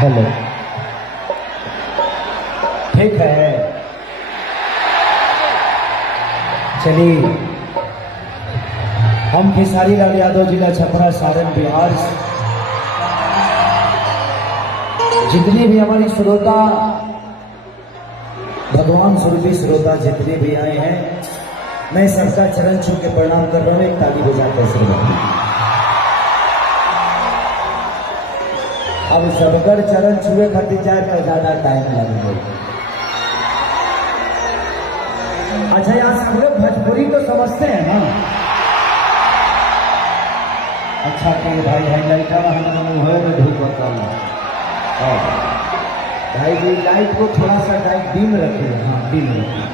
Hello, ठीक है। चलिए, हम खेसारी लाल यादव, जिला छपरा, सारण, बिहार से जितने भी हमारी श्रोता, भगवान स्वरूपी श्रोता जितने भी आए हैं, मैं सबका चरण छू के प्रणाम कर रहा हूं। एक ताली बजाकर श्रोता। अब सबकर चरण छुए खातिर जाए तो ज्यादा टाइम लगेगा। अच्छा, यहाँ सब लोग भोजपुरी तो समझते हैं ना? अच्छा ठीक भाई, भाई लाइट में धूप होता है भाई जी, लाइट को थोड़ा सा लाइट डिम रखिए। हाँ, डिम रखिए।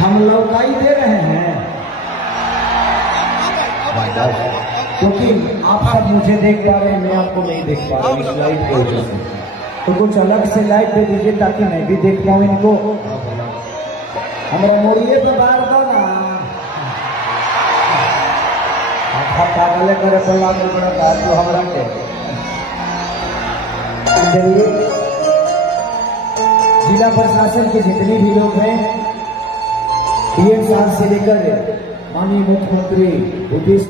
हम लौकाई दे रहे हैं क्योंकि आप सब मुझे देख पा रहे हैं, मैं आपको नहीं देख पा रहा हूँ इस लाइट की वजह से। तो कुछ अलग से लाइट दे दीजिए ताकि मैं भी देख पाऊँ इनको। हमारा मोड़िए तो बाहर दो ना, पागल करे पड़ा तो हमारा के जिला प्रशासन के जितने भी लोग हैं, पीएम साहब से लेकर माननीय मुख्यमंत्री भूपेश